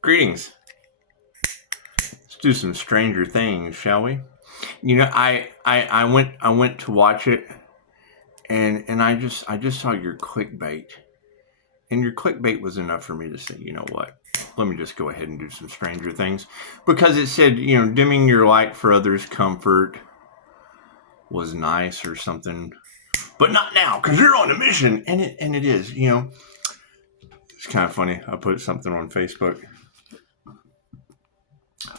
Greetings. Let's do some Stranger Things, shall we? You know, I went to watch it, and I just saw your clickbait, and your clickbait was enough for me to say, you know what? Let me just go ahead and do some Stranger Things, because it said, dimming your light for others' comfort was nice or something, but not now because you're on a mission, and it is. It's kind of funny. I put something on Facebook.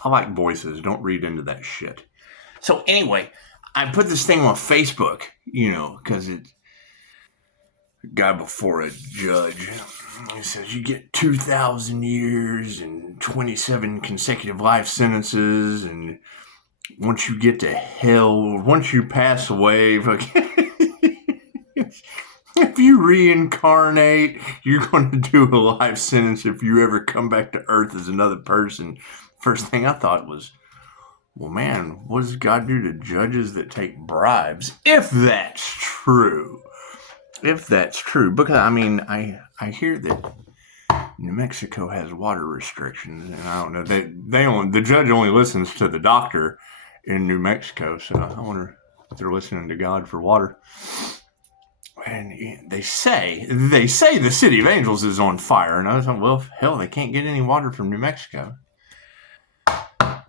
I like voices. Don't read into that shit. So anyway, I put this thing on Facebook, because it's a guy before a judge. He says you get 2,000 years and 27 consecutive life sentences, and once you get to hell, once you pass away, if you reincarnate, you're going to do a life sentence if you ever come back to Earth as another person. First thing I thought was, well, man, what does God do to judges that take bribes? If that's true. Because, I hear that New Mexico has water restrictions, and I don't know. The judge only listens to the doctor in New Mexico, so I wonder if they're listening to God for water. And they say the City of Angels is on fire, and I was like, well, hell, they can't get any water from New Mexico.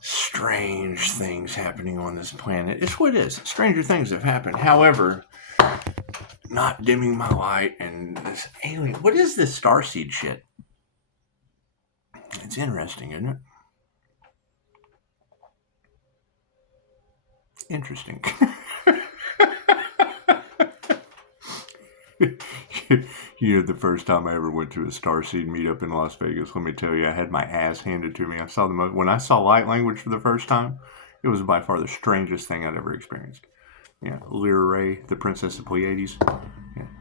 Strange things happening on this planet. It's what it is. Stranger things have happened. However, not dimming my light and this alien. What is this starseed shit? It's interesting, isn't it? Interesting. The first time I ever went to a starseed meetup in Las Vegas, let me tell you, I had my ass handed to me. When I saw light language for the first time, it was by far the strangest thing I'd ever experienced. Therory, the Princess of Pleiades,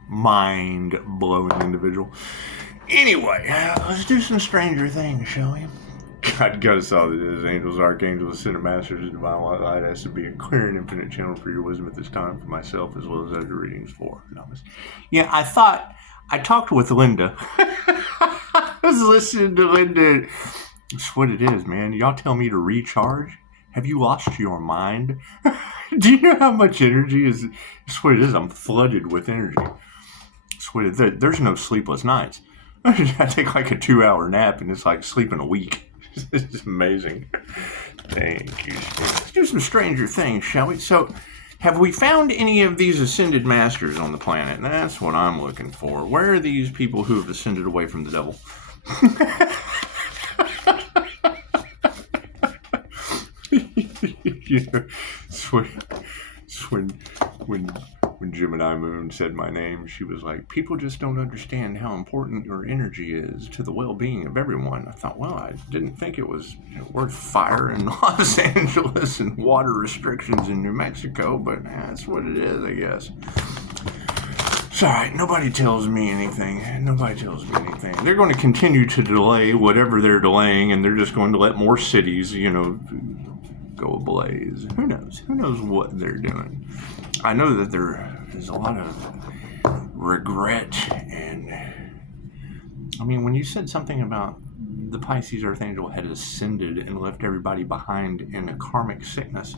mind-blowing individual. Anyway, let's do some Stranger Things, shall we? God us all that is, angels, archangels, ascended masters, divine light has to be a clear and infinite channel for your wisdom at this time, for myself as well as other readings for Namaste. I talked with Linda. I was listening to Linda. That's what it is, man. Y'all tell me to recharge. Have you lost your mind? Do you know how much energy is? That's what it is. I'm flooded with energy. That's what it is. There's no sleepless nights. I take like a 2-hour nap, and it's like sleeping a week. It's amazing. Thank you. Let's do some Stranger Things, shall we? So, have we found any of these ascended masters on the planet? That's what I'm looking for. Where are these people who have ascended away from the devil? When Gemini Moon said my name, she was like, people just don't understand how important your energy is to the well-being of everyone. I thought, well, I didn't think it was worth fire in Los Angeles and water restrictions in New Mexico, but that's what it is, I guess. It's all right. Nobody tells me anything. They're going to continue to delay whatever they're delaying, and they're just going to let more cities, go ablaze. Who knows? Who knows what they're doing? I know that there is a lot of regret, and when you said something about the Pisces Earth Angel had ascended and left everybody behind in a karmic sickness,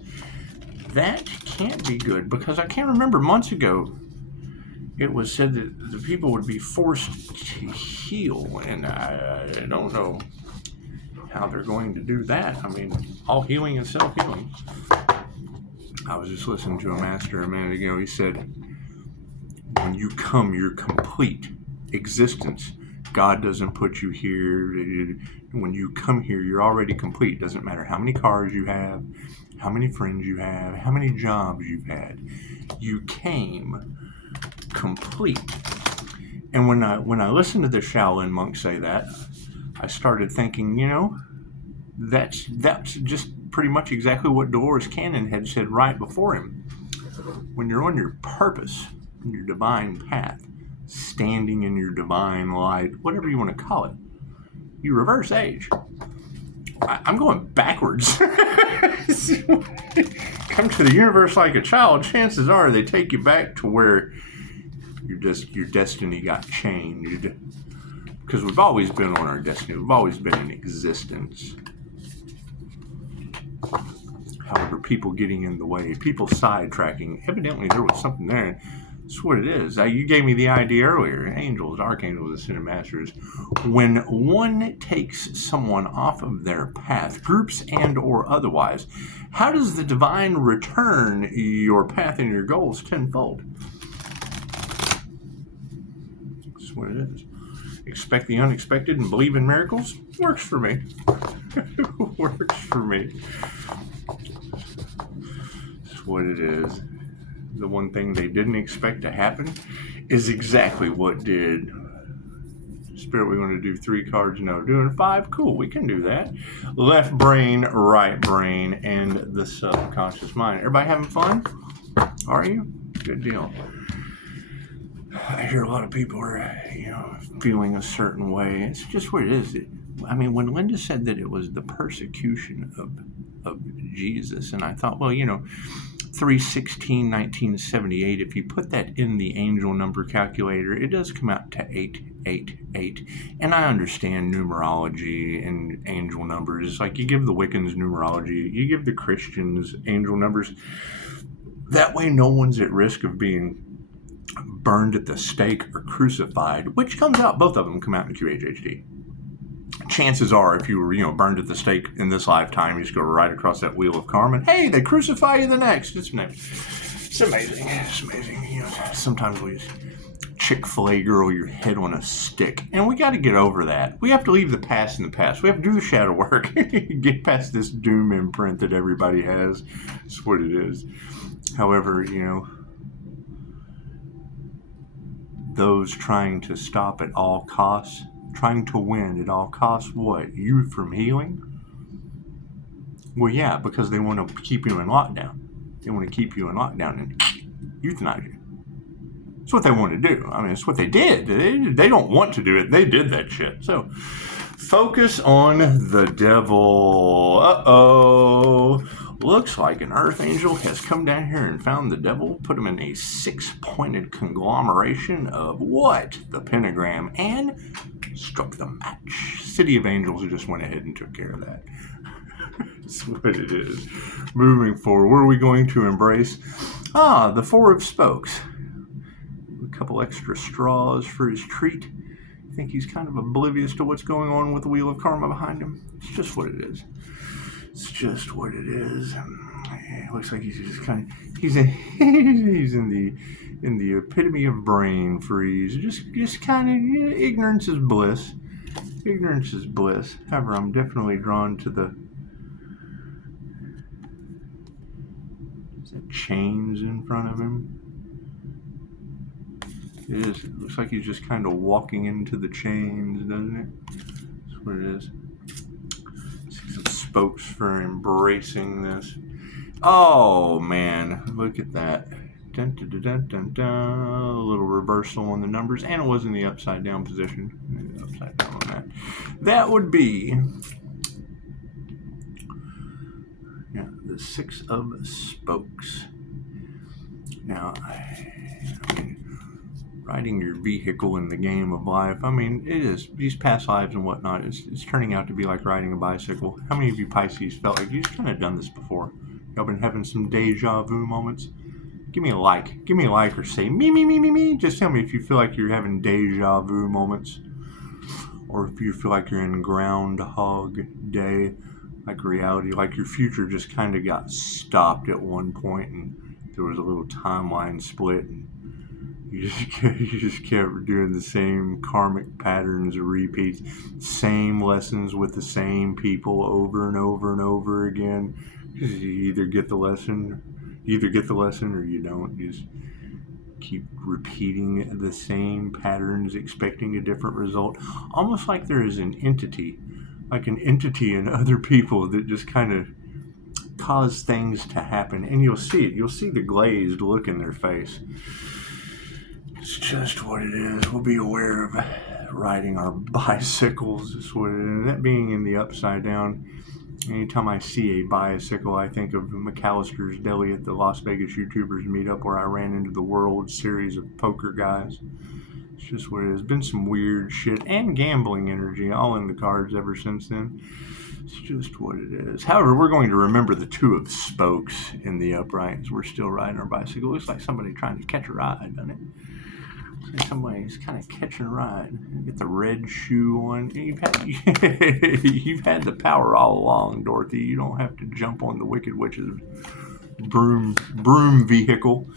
that can't be good, because I can't remember months ago it was said that the people would be forced to heal, and I don't know how they're going to do that. All healing is self-healing. I was just listening to a master a minute ago. He said, when you come, your complete existence. God doesn't put you here. When you come here, you're already complete. Doesn't matter how many cars you have, how many friends you have, how many jobs you've had. You came complete. And when I listened to the Shaolin monk say that, I started thinking, that's just pretty much exactly what Dolores Cannon had said right before him. When you're on your purpose, your divine path, standing in your divine light, whatever you want to call it, you reverse age. I'm going backwards. Come to the universe like a child, chances are they take you back to where your destiny got changed. because we've always been on our destiny. We've always been in existence. However, people getting in the way, people sidetracking. Evidently, there was something there. That's what it is. You gave me the idea earlier. Angels, archangels, ascended masters. When one takes someone off of their path, groups and or otherwise, how does the divine return your path and your goals tenfold? That's what it is. Expect the unexpected and believe in miracles? Works for me. Works for me. That's what it is. The one thing they didn't expect to happen is exactly what did. Spirit, we're going to do 3 cards. No, doing 5. Cool, we can do that. Left brain, right brain, and the subconscious mind. Everybody having fun? Are you? Good deal. I hear a lot of people are, feeling a certain way. It's just what it is. When Linda said that it was the persecution of Jesus, and I thought, well, 3/16/1978, if you put that in the angel number calculator, it does come out to 888. And I understand numerology and angel numbers. Like, you give the Wiccans numerology, you give the Christians angel numbers. That way no one's at risk of being burned at the stake or crucified, which comes out, both of them come out in QHHD. Chances are, if you were, burned at the stake in this lifetime, you just go right across that wheel of karma. And, hey, they crucify you the next. It's amazing. It's amazing. Sometimes we just Chick-fil-A girl your head on a stick, and we got to get over that. We have to leave the past in the past. We have to do the shadow work. Get past this doom imprint that everybody has. That's what it is. However, those trying to stop at all costs, trying to win at all costs, what? You from healing? Well, yeah, because they want to keep you in lockdown. They want to keep you in lockdown and euthanize you. It's what they want to do. It's what they did. They don't want to do it. They did that shit. So, focus on the devil. Uh-oh. Looks like an earth angel has come down here and found the devil, put him in a 6-pointed conglomeration of what? The pentagram, and struck the match. City of Angels just went ahead and took care of that. That's what it is. Moving forward, what are we going to embrace? The 4 of Spokes. A couple extra straws for his treat. I think he's kind of oblivious to what's going on with the wheel of karma behind him. It's just what it is. It's just what it is. It looks like he's just kind of he's in the epitome of brain freeze. Just kind of ignorance is bliss. Ignorance is bliss. However, I'm definitely drawn to the chains in front of him. It is. It looks like he's just kind of walking into the chains, doesn't it? That's what it is. Some spokes for embracing this. Oh man, look at that. Dun, dun, dun, dun, dun, dun. A little reversal on the numbers, and it was in the upside down position. Upside down on that. That would be the 6 of Spokes. Now, riding your vehicle in the game of life, it is, these past lives and whatnot, it's turning out to be like riding a bicycle. How many of you Pisces felt like you've kind of done this before? Y'all been having some deja vu moments? Give me a like. Give me a like, or say me. Just tell me if you feel like you're having deja vu moments, or if you feel like you're in Groundhog Day, like reality, like your future just kind of got stopped at one point and there was a little timeline split, and you just kept doing the same karmic patterns or repeats, same lessons with the same people over and over and over again. You either get the lesson or you don't. You just keep repeating the same patterns, expecting a different result. Almost like there is an entity in other people that just kind of cause things to happen. And you'll see it. You'll see the glazed look in their face. It's just what it is. We'll be aware of riding our bicycles. It's what it is. That being in the upside down. Anytime I see a bicycle, I think of McAllister's Deli at the Las Vegas YouTubers meetup where I ran into the World Series of Poker guys. It's just what it is. Been some weird shit and gambling energy all in the cards ever since then. It's just what it is. However, we're going to remember the two of spokes in the upright as we're still riding our bicycle. Looks like somebody trying to catch a ride, doesn't it? Looks like somebody's kind of catching a ride. Get the red shoe on. You've had the power all along, Dorothy. You don't have to jump on the Wicked Witch's broom vehicle.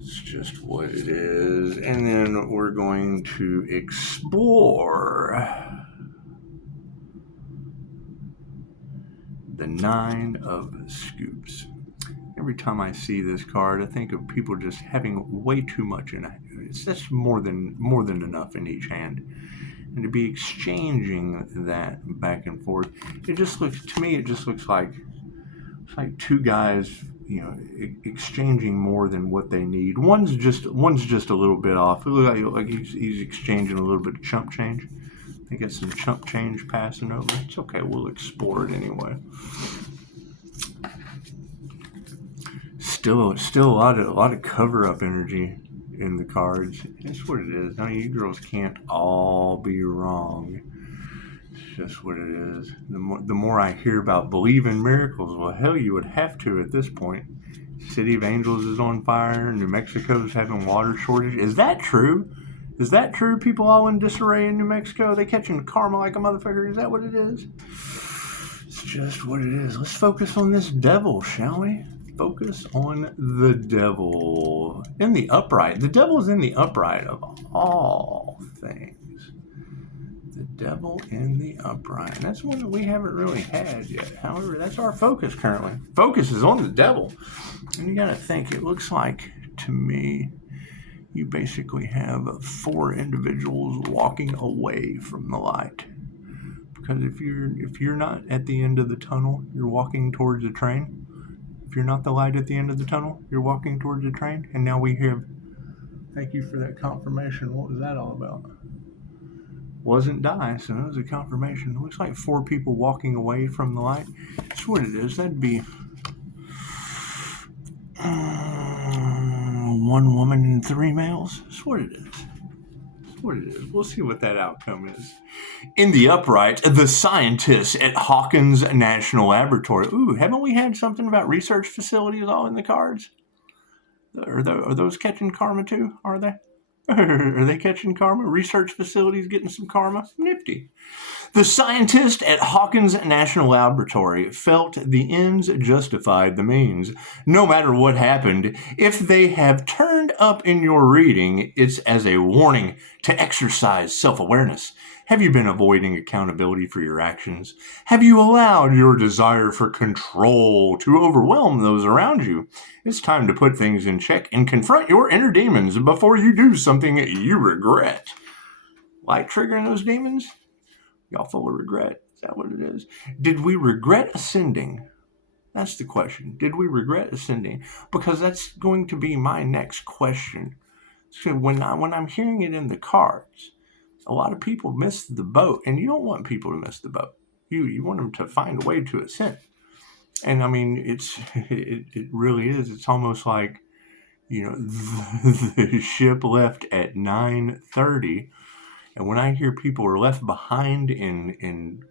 It's just what it is. And then we're going to explore the Nine of Scoops. Every time I see this card, I think of people just having way too much in it. It's just more than enough in each hand, and to be exchanging that back and forth, it just looks like two guys, exchanging more than what they need. One's just a little bit off. It looks like he's exchanging a little bit of chump change. I got some chump change passing over. It's okay. We'll explore it anyway. Still a lot of cover up energy in the cards. That's what it is. Now you girls can't all be wrong. It's just what it is. The more I hear about believe in miracles, well, hell, you would have to at this point. City of Angels is on fire. New Mexico's having water shortage. Is that true? Is that true? People all in disarray in New Mexico. They catching karma like a motherfucker. Is that what it is? It's just what it is. Let's focus on this devil, shall we? Focus on the devil in the upright. The devil is in the upright of all things. The devil in the upright. That's one that we haven't really had yet. However, that's our focus currently. Focus is on the devil. And you got to think, it looks like to me, you basically have 4 individuals walking away from the light. Because if you're not at the end of the tunnel, you're walking towards the train. If you're not the light at the end of the tunnel, you're walking towards the train. And now we hear, thank you for that confirmation. What was that all about? Wasn't die, so that was a confirmation. It looks like 4 people walking away from the light. That's what it is. That'd be 1 woman and 3 males. That's what it is. What it is. We'll see what that outcome is. In the upright, the scientists at Hawkins National Laboratory. Ooh, haven't we had something about research facilities all in the cards? Are those catching karma too? Are they? Are they catching karma? Research facilities getting some karma? Nifty. The scientists at Hawkins National Laboratory felt the ends justified the means. No matter what happened, if they have turned up in your reading, it's as a warning to exercise self-awareness. Have you been avoiding accountability for your actions? Have you allowed your desire for control to overwhelm those around you? It's time to put things in check and confront your inner demons before you do something you regret. Like triggering those demons? Y'all full of regret? Is that what it is? Did we regret ascending? That's the question. Did we regret ascending? Because that's going to be my next question. So when I'm hearing it in the cards, a lot of people miss the boat, and you don't want people to miss the boat. You want them to find a way to ascend. And I mean, it really is. It's almost like, the ship left at 9:30, and when I hear people are left behind in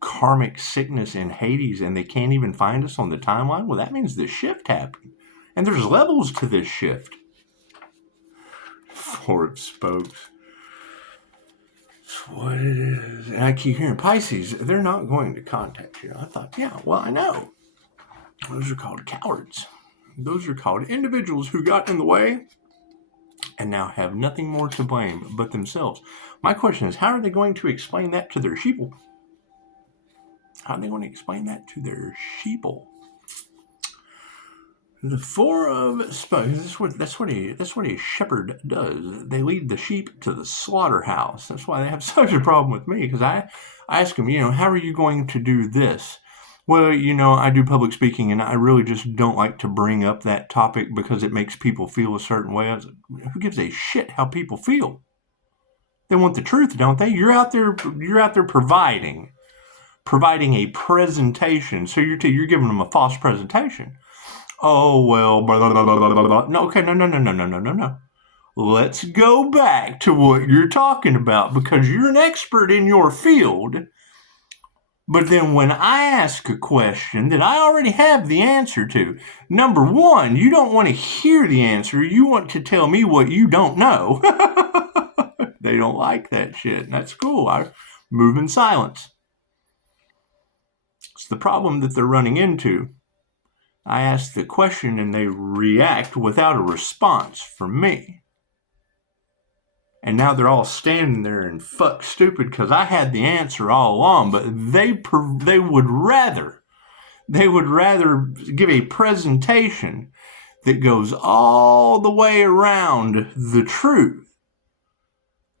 karmic sickness in Hades, and they can't even find us on the timeline, well, that means the shift happened, and there's levels to this shift. 4 of spokes. That's what it is. And I keep hearing Pisces, they're not going to contact you. I thought, yeah, well, I know. Those are called cowards. Those are called individuals who got in the way and now have nothing more to blame but themselves. My question is, how are they going to explain that to their sheeple? How are they going to explain that to their sheeple? The 4 of spokes. That's what a shepherd does. They lead the sheep to the slaughterhouse. That's why they have such a problem with me, because I ask them, how are you going to do this? Well, I do public speaking, and I really just don't like to bring up that topic because it makes people feel a certain way. I was like, who gives a shit how people feel? They want the truth, don't they? You're out there providing a presentation, so you're giving them a false presentation. Oh, well, blah, blah, blah, blah, blah, blah. No, okay, no. let's go back to what you're talking about because you're an expert in your field. But then when I ask a question that I already have the answer to, number one, you don't want to hear the answer. You want to tell me what you don't know. They don't like that shit. And that's cool. I move in silence. It's the problem that they're running into. I ask the question and they react without a response from me. And now they're all standing there and fuck stupid because I had the answer all along, but they would rather give a presentation that goes all the way around the truth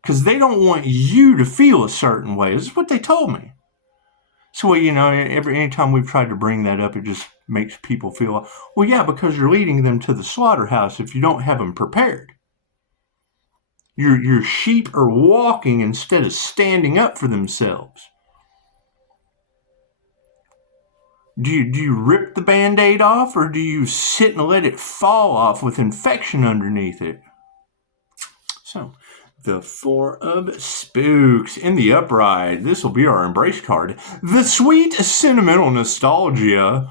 because they don't want you to feel a certain way. This is what they told me. So, anytime we've tried to bring that up, it just makes people feel, well, yeah, because you're leading them to the slaughterhouse if you don't have them prepared. Your sheep are walking instead of standing up for themselves. Do you rip the Band-Aid off or do you sit and let it fall off with infection underneath it? So, the Four of Spooks in the upright. This will be our embrace card. The sweet sentimental nostalgia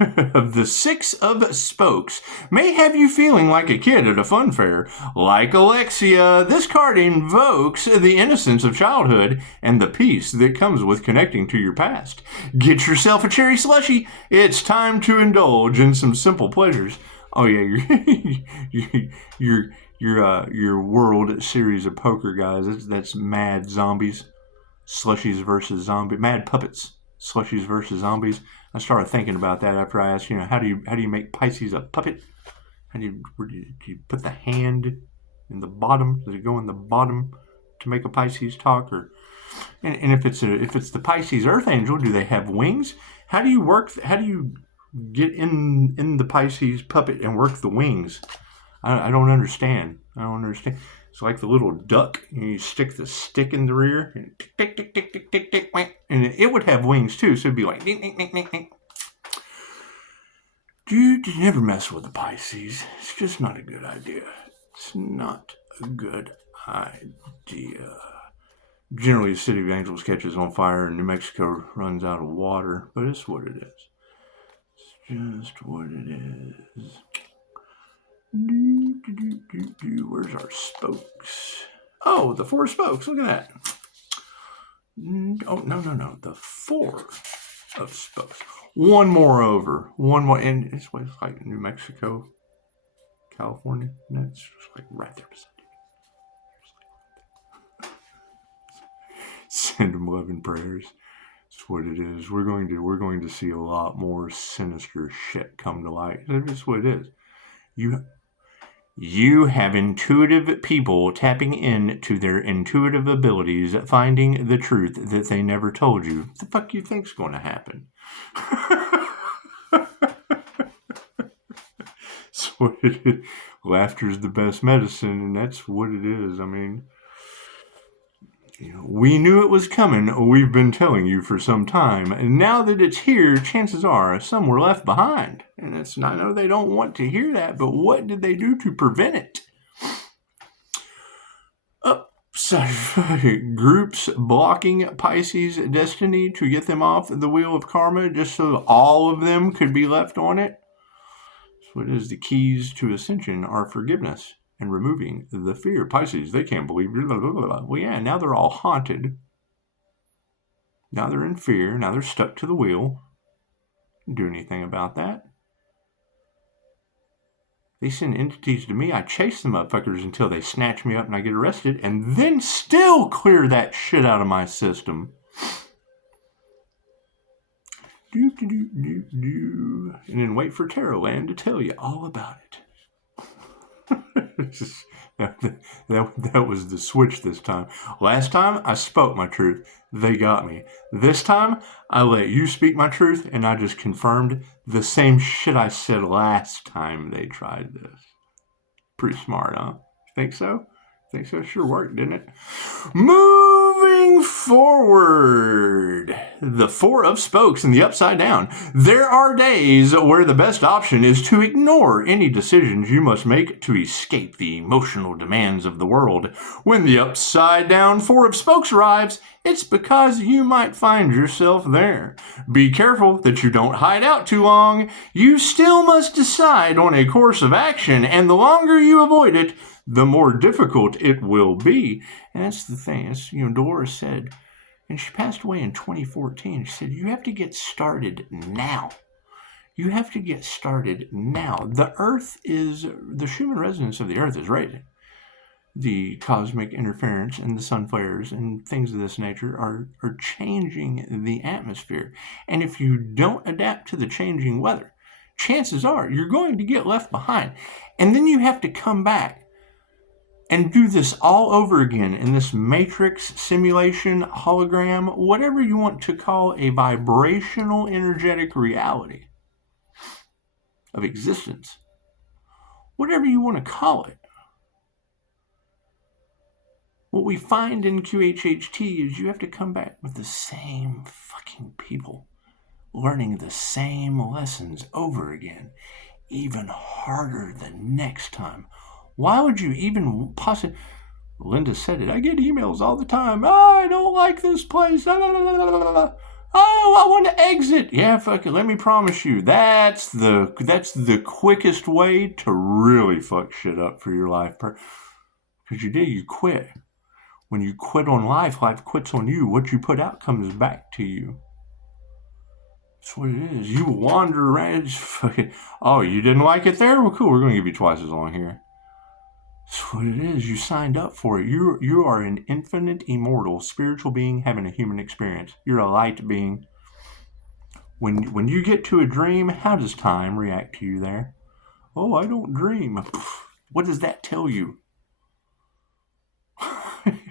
of the Six of Spokes may have you feeling like a kid at a fun fair. Like Alexia, this card invokes the innocence of childhood and the peace that comes with connecting to your past. Get yourself a cherry slushie. It's time to indulge in some simple pleasures. Oh yeah, your World Series of Poker guys. That's Mad Zombies, Slushies versus Zombies, Mad Puppets, Slushies versus Zombies. I started thinking about that after I asked, how do you make Pisces a puppet? Do you put the hand in the bottom? Does it go in the bottom to make a Pisces talk? And if it's the Pisces Earth Angel, do they have wings? How do you get in the Pisces puppet and work the wings? I don't understand. It's like the little duck. You stick the stick in the rear, and tick, tick, tick, tick, tick, tick, tick, and it would have wings too. So it'd be like, ding, ding, ding, ding, ding. Dude, you never mess with the Pisces. It's just not a good idea. It's not a good idea. Generally, the City of Angels catches on fire and New Mexico runs out of water, but it's what it is. It's just what it is. Where's our spokes? Oh, the four spokes. Look at that. Oh, no. The Four of Spokes. One more. And it's like New Mexico, California. And it's just like right there beside you. Send them love and prayers. That's what it is. We're going to see a lot more sinister shit come to light. That's what it is. You have intuitive people tapping into their intuitive abilities, finding the truth that they never told you. What the fuck you think's going to happen? That's what it is. Laughter's the best medicine, and that's what it is. I mean, we knew it was coming. We've been telling you for some time. And now that it's here, chances are some were left behind. And I know they don't want to hear that, but what did they do to prevent it? Upside groups blocking Pisces' destiny to get them off the wheel of karma just so all of them could be left on it. So it is the keys to ascension are forgiveness and removing the fear. Pisces, they can't believe. Blah, blah, blah, blah. Well, yeah, now they're all haunted. Now they're in fear. Now they're stuck to the wheel. Do anything about that. They send entities to me. I chase the motherfuckers until they snatch me up and I get arrested, and then still clear that shit out of my system. And then wait for Tarotland to tell you all about it. That was the switch this time. Last time, I spoke my truth. They got me. This time, I let you speak my truth, and I just confirmed the same shit I said last time they tried this. Pretty smart, huh? Think so? Sure worked, didn't it? Moving Moving forward, the Four of Spokes and the Upside Down. There are days where the best option is to ignore any decisions you must make to escape the emotional demands of the world. When the Upside Down Four of Spokes arrives, it's because you might find yourself there. Be careful that you don't hide out too long. You still must decide on a course of action, and the longer you avoid it, the more difficult it will be. And that's the thing. As Dolores said, and she passed away in 2014. She said, you have to get started now. You have to get started now. The Schumann resonance of the Earth is raising. The cosmic interference and the sun flares and things of this nature are changing the atmosphere. And if you don't adapt to the changing weather, chances are you're going to get left behind. And then you have to come back and do this all over again in this matrix, simulation, hologram, whatever you want to call a vibrational energetic reality of existence. Whatever you want to call it. What we find in QHHT is you have to come back with the same fucking people, learning the same lessons over again, even harder the next time. Why would you even possibly... Linda said it. I get emails all the time. Oh, I don't like this place. Oh, I want to exit. Yeah, fuck it. Let me promise you, that's the quickest way to really fuck shit up for your life. Because you quit. When you quit on life, life quits on you. What you put out comes back to you. That's what it is. You wander around. Fucking, oh, you didn't like it there? Well, cool. We're going to give you twice as long here. That's what it is. You signed up for it. You are an infinite, immortal, spiritual being having a human experience. You're a light being. When you get to a dream, how does time react to you there? Oh, I don't dream. What does that tell you?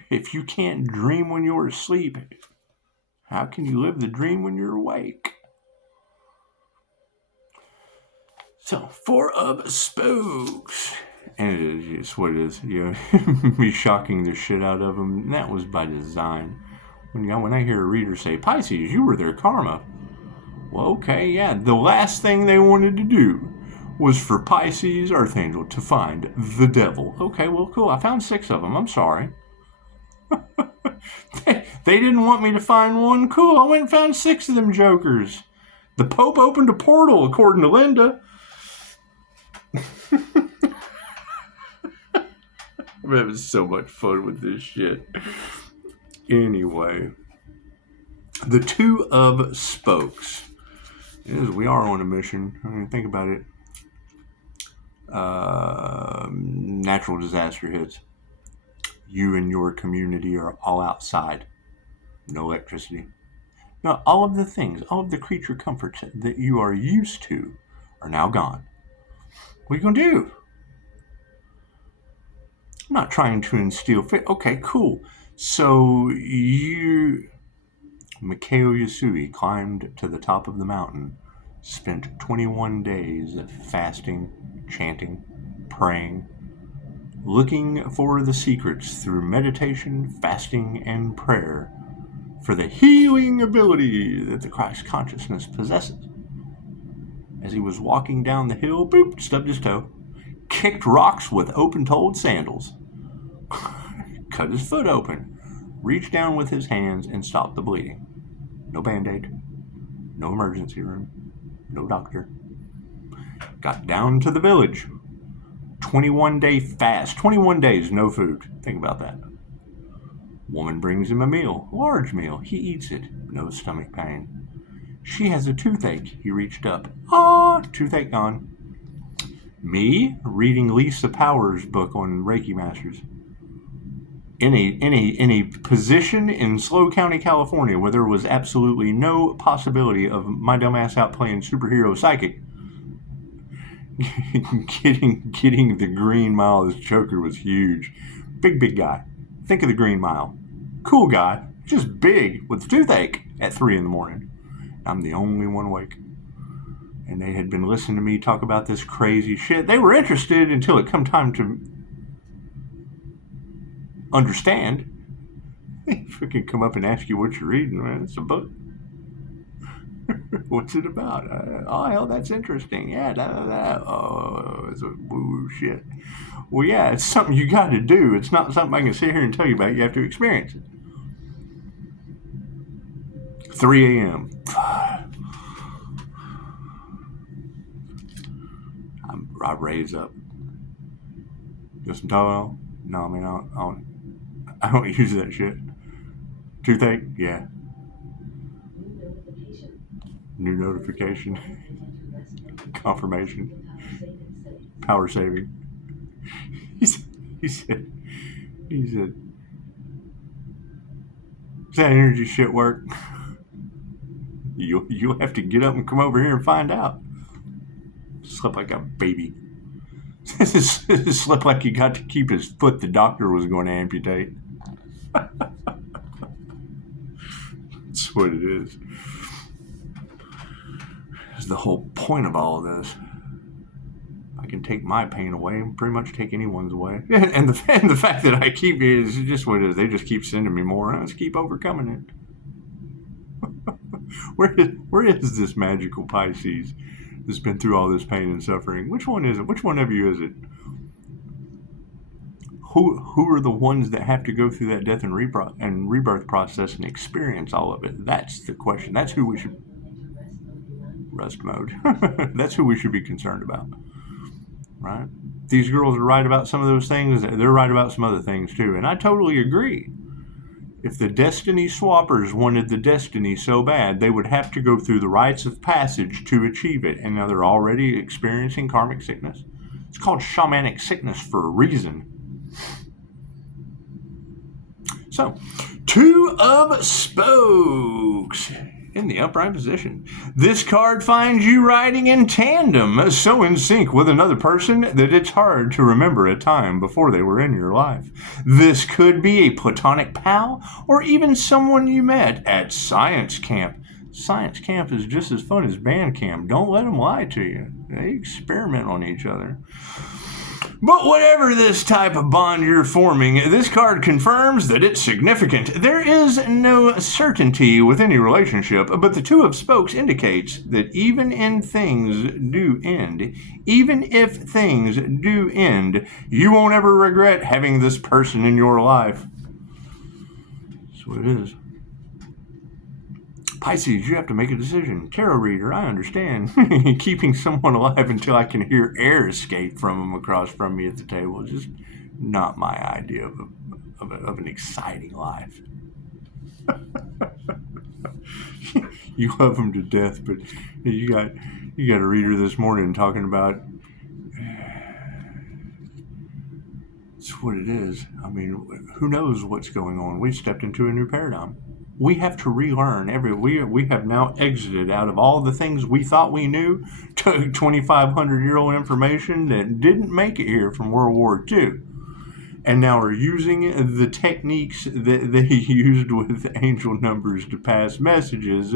If you can't dream when you're asleep, how can you live the dream when you're awake? So, Four of Spokes. And it is just what it is. Me shocking the shit out of them. And that was by design. When I hear a reader say, Pisces, you were their karma. Well, okay, yeah. The last thing they wanted to do was for Pisces Earth Angel to find the devil. Okay, well, cool. I found 6 of them. I'm sorry. They didn't want me to find one. Cool. I went and found 6 of them jokers. The Pope opened a portal, according to Linda. I'm having so much fun with this shit. Anyway, the Two of Spokes. We are on a mission. I mean, think about it. Natural disaster hits. You and your community are all outside. No electricity. Now, all of the things, all of the creature comforts that you are used to are now gone. What are you going to do? I'm not trying to instill fear. Okay, cool. So Mikhail Yasui climbed to the top of the mountain, spent 21 days fasting, chanting, praying, looking for the secrets through meditation, fasting, and prayer for the healing ability that the Christ consciousness possesses. As he was walking down the hill, boop, stubbed his toe, kicked rocks with open-toed sandals, cut his foot open, reached down with his hands and stopped the bleeding. No Band-Aid, no emergency room, no doctor. Got down to the village. 21-day fast, 21 days, no food. Think about that. Woman brings him a meal, large meal. He eats it, no stomach pain. She has a toothache. He reached up. Toothache gone. Me reading Lisa Powers' book on Reiki Masters. In a position in SLO County, California, where there was absolutely no possibility of my dumbass out playing superhero psychic. getting the Green Mile as Joker was huge. Big guy. Think of the Green Mile. Cool guy, just big with toothache at 3 a.m. I'm the only one awake. And they had been listening to me talk about this crazy shit. They were interested until it come time to understand. They freaking come up and ask you what you're reading, man. It's a book. What's it about? Oh, hell, that's interesting. Yeah, oh, it's a bullshit. Well, yeah, it's something you got to do. It's not something I can sit here and tell you about. You have to experience it. 3 a.m. I raise up. Get some Tylenol? No, I mean, I don't use that shit. Toothache? Yeah. New notification. Confirmation. Power saving. He said, does that energy shit work? You'll have to get up and come over here and find out. Slept like a baby. Slept like he got to keep his foot the doctor was going to amputate. That's what it is. It's the whole point of all of this. I can take my pain away and pretty much take anyone's away. And the fact that I keep it is just what it is. They just keep sending me more and I just keep overcoming it. Where is this magical Pisces that's been through all this pain and suffering? Which one is it? Which one of you is it? Who are the ones that have to go through that death and rebirth process and experience all of it? That's the question. That's who we should... Rest mode. That's who we should be concerned about. Right? These girls are right about some of those things. They're right about some other things too. And I totally agree. If the Destiny Swappers wanted the destiny so bad, they would have to go through the rites of passage to achieve it. And now they're already experiencing karmic sickness. It's called shamanic sickness for a reason. So, 2 of Spokes in the upright position. This card finds you riding in tandem, so in sync with another person that it's hard to remember a time before they were in your life. This could be a platonic pal or even someone you met at science camp. Science camp is just as fun as band camp. Don't let them lie to you. They experiment on each other. But whatever this type of bond you're forming, this card confirms that it's significant. There is no certainty with any relationship, but the 2 of Spokes indicates that even if things do end, you won't ever regret having this person in your life. That's what it is. Pisces, you have to make a decision. Tarot reader, I understand. Keeping someone alive until I can hear air escape from them across from me at the table is just not my idea of an exciting life. You love them to death, but you got a reader this morning talking about it's what it is. I mean, who knows what's going on? We've stepped into a new paradigm. We have to relearn we have now exited out of all the things we thought we knew to 2,500-year-old information that didn't make it here from World War II. And now we're using the techniques that they used with angel numbers to pass messages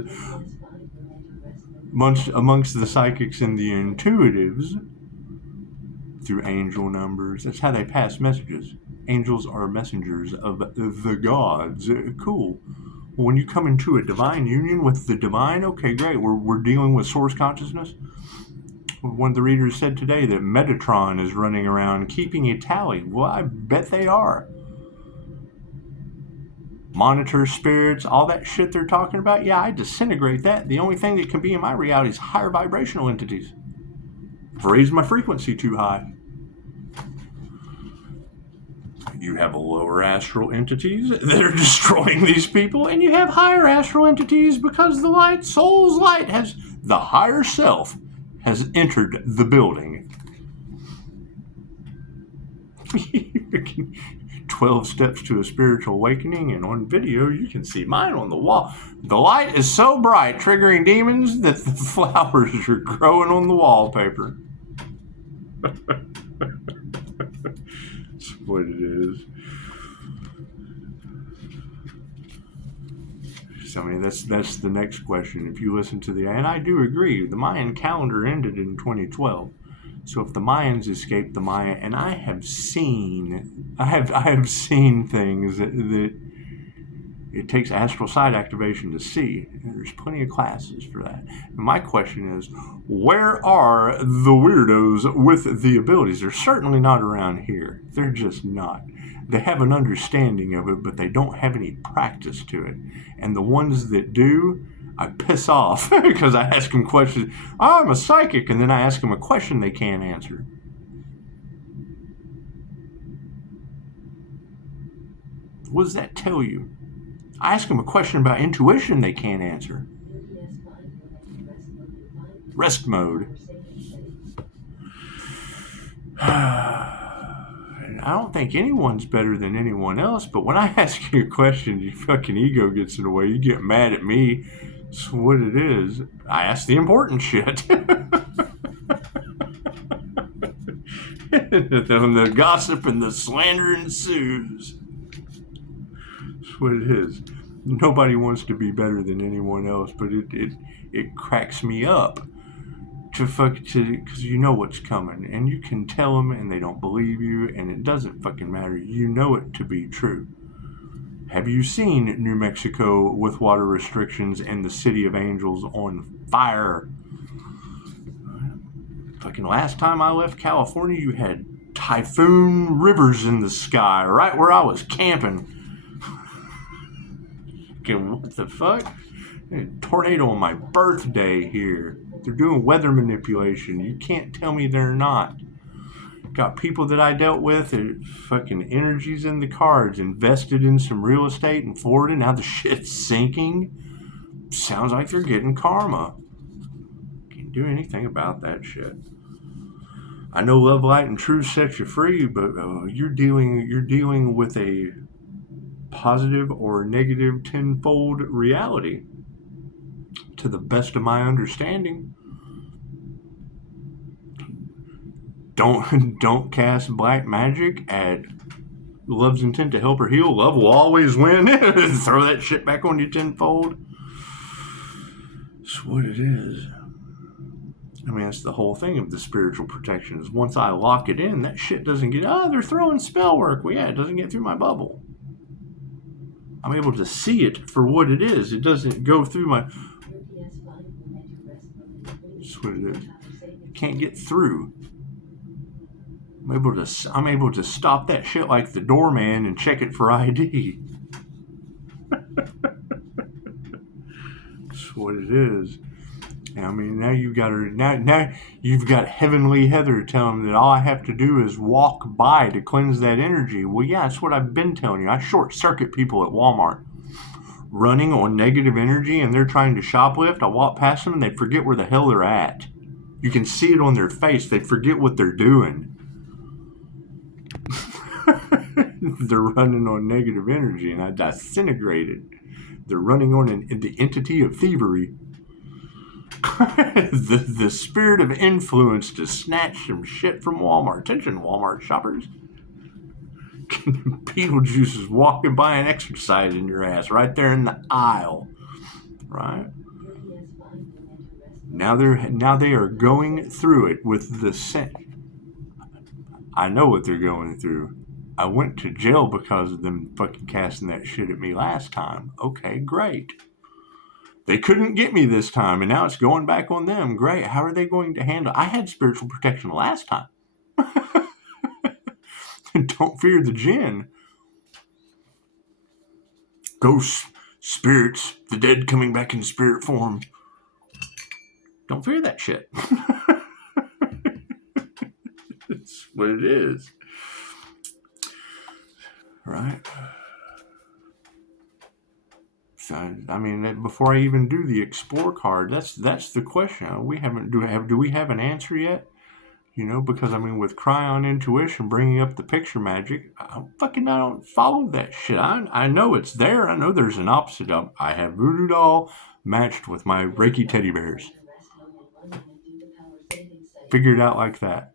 amongst the psychics and the intuitives through angel numbers. That's how they pass messages. Angels are messengers of the gods. Cool. When you come into a divine union with the divine, okay, great. We're dealing with source consciousness. One of the readers said today that Metatron is running around keeping a tally. Well, I bet they are. Monitor spirits, all that shit they're talking about. Yeah, I disintegrate that. The only thing that can be in my reality is higher vibrational entities. I've raised my frequency too high. You have lower astral entities that are destroying these people, and you have higher astral entities because the soul's light the higher self has entered the building. 12 steps to a spiritual awakening, and on video you can see mine on the wall. The light is so bright, triggering demons, that the flowers are growing on the wallpaper. That's what it is. So, I mean, that's the next question. If you listen to and I do agree, the Mayan calendar ended in 2012. So if the Mayans escaped the Maya, and I have seen things that It takes astral sight activation to see. There's plenty of classes for that. And my question is, where are the weirdos with the abilities? They're certainly not around here. They're just not. They have an understanding of it, but they don't have any practice to it. And the ones that do, I piss off because I ask them questions. I'm a psychic, and then I ask them a question they can't answer. What does that tell you? I ask them a question about intuition they can't answer. Rest mode. And I don't think anyone's better than anyone else, but when I ask you a question, your fucking ego gets in the way. You get mad at me. It's what it is. I ask the important shit. The gossip and the slander ensues. That's what it is. Nobody wants to be better than anyone else, but it cracks me up because you know what's coming, and you can tell them, and they don't believe you, and it doesn't fucking matter. You know it to be true. Have you seen New Mexico with water restrictions and the City of Angels on fire? Fucking last time I left California, you had typhoon rivers in the sky right where I was camping. What the fuck? A tornado on my birthday here. They're doing weather manipulation. You can't tell me they're not. Got people that I dealt with, fucking energies in the cards, invested in some real estate in Florida. Now the shit's sinking. Sounds like they're getting karma. Can't do anything about that shit. I know love, light, and truth sets you free, but you're dealing with a positive or negative tenfold reality, to the best of my understanding. Don't cast black magic at love's intent to help or heal. Love will always win. Throw that shit back on you tenfold. That's what it is. I mean, that's the whole thing of the spiritual protection, is once I lock it in, that shit doesn't get, they're throwing spell work. Well, yeah, it doesn't get through my bubble. I'm able to see it for what it is. It doesn't go through my... That's what it is. It can't get through. I'm able to stop that shit like the doorman and check it for ID. That's what it is. I mean, now you've got Heavenly Heather telling me that all I have to do is walk by to cleanse that energy. Well, yeah, that's what I've been telling you. I short circuit people at Walmart running on negative energy, and they're trying to shoplift. I walk past them and they forget where the hell they're at. You can see it on their face. They forget what they're doing. They're running on negative energy, and I disintegrated. They're running on the entity of thievery. the spirit of influence to snatch some shit from Walmart. Attention, Walmart shoppers. Beetlejuice is walking by and exercising your ass right there in the aisle. Right? Now they are going through it with the scent. I know what they're going through. I went to jail because of them fucking casting that shit at me last time. Okay, great. They couldn't get me this time, and now it's going back on them. Great. How are they going to handle it? I had spiritual protection last time. Don't fear the jinn. Ghosts, spirits, the dead coming back in spirit form. Don't fear that shit. That's what it is. Right? So, I mean, before I even do the explore card, that's the question. Do we have an answer yet? You know, because I mean, with Cryon Intuition bringing up the picture magic, I don't follow that shit. I know it's there. I know there's an opposite. I have Voodoo Doll matched with my Reiki teddy bears. Figured out like that.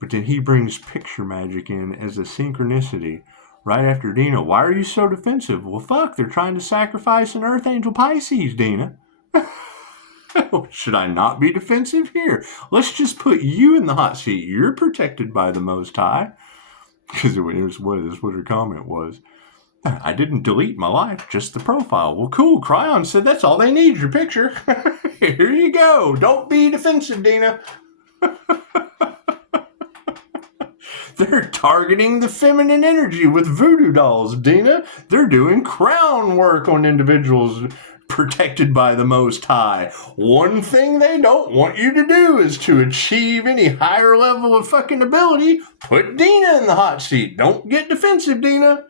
But then he brings picture magic in as a synchronicity right after Dina. Why are you so defensive? Well, fuck, they're trying to sacrifice an Earth Angel Pisces, Dina. Should I not be defensive? Here, let's just put you in the hot seat. You're protected by the Most High. Because it was what her comment was. I didn't delete my life, just the profile. Well, cool. Cryon said that's all they need, your picture. Here you go. Don't be defensive, Dina. They're targeting the feminine energy with voodoo dolls, Dina. They're doing crown work on individuals protected by the Most High. One thing they don't want you to do is to achieve any higher level of fucking ability. Put Dina in the hot seat. Don't get defensive, Dina.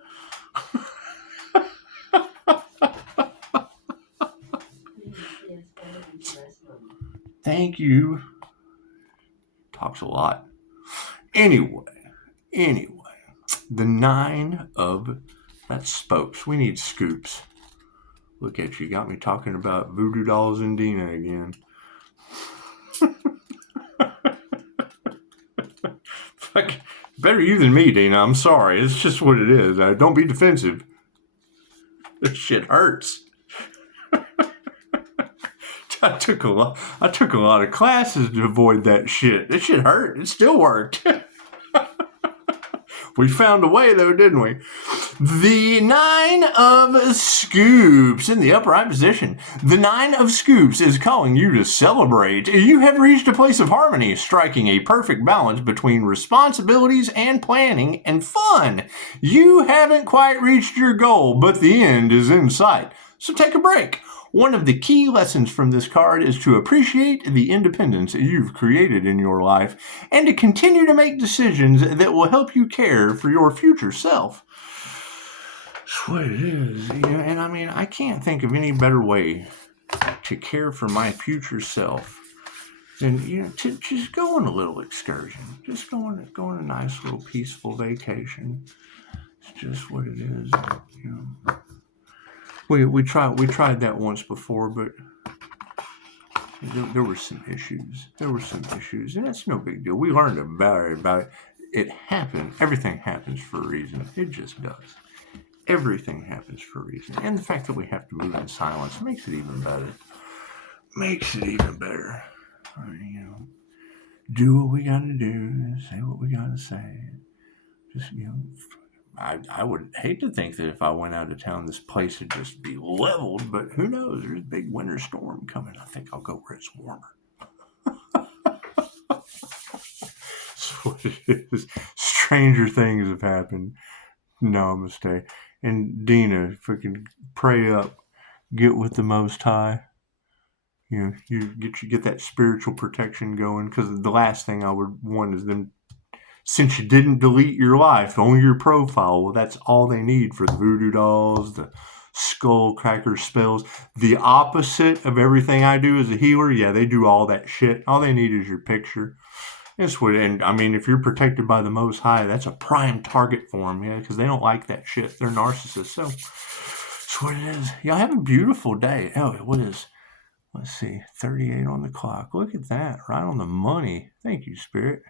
Thank you. Talks a lot. Anyway, the 9 of, that's spokes. We need scoops. Look at you, got me talking about voodoo dolls and Dina again. Fuck, better you than me, Dina. I'm sorry. It's just what it is. Don't be defensive. This shit hurts. I took a lot of classes to avoid that shit. That shit hurt. It still worked. We found a way, though, didn't we? The 9 of Scoops in the upright position. The 9 of Scoops is calling you to celebrate. You have reached a place of harmony, striking a perfect balance between responsibilities and planning and fun. You haven't quite reached your goal, but the end is in sight. So take a break. One of the key lessons from this card is to appreciate the independence you've created in your life and to continue to make decisions that will help you care for your future self. That's what it is. And I mean, I can't think of any better way to care for my future self than, to just go on a little excursion. Just go on a nice little peaceful vacation. It's just what it is, We tried that once before, but there were some issues. And that's no big deal. We learned about it. It happened. Everything happens for a reason. It just does. Everything happens for a reason. And the fact that we have to move in silence makes it even better. Do what we gotta do. Say what we gotta say. Just, I would hate to think that if I went out of town, this place would just be leveled, but who knows? There's a big winter storm coming. I think I'll go where it's warmer. That's what it is. Stranger things have happened. Namaste. And Dina, freaking pray up. Get with the Most High. You get that spiritual protection going, because the last thing I would want is them, since you didn't delete your life, only your profile, well, that's all they need for the voodoo dolls, the skull cracker spells. The opposite of everything I do as a healer, yeah, they do all that shit. All they need is your picture. And I mean, if you're protected by the Most High, that's a prime target for them, yeah, because they don't like that shit. They're narcissists. So that's what it is. Y'all have a beautiful day. Oh, what is, let's see, 38 on the clock. Look at that, right on the money. Thank you, Spirit.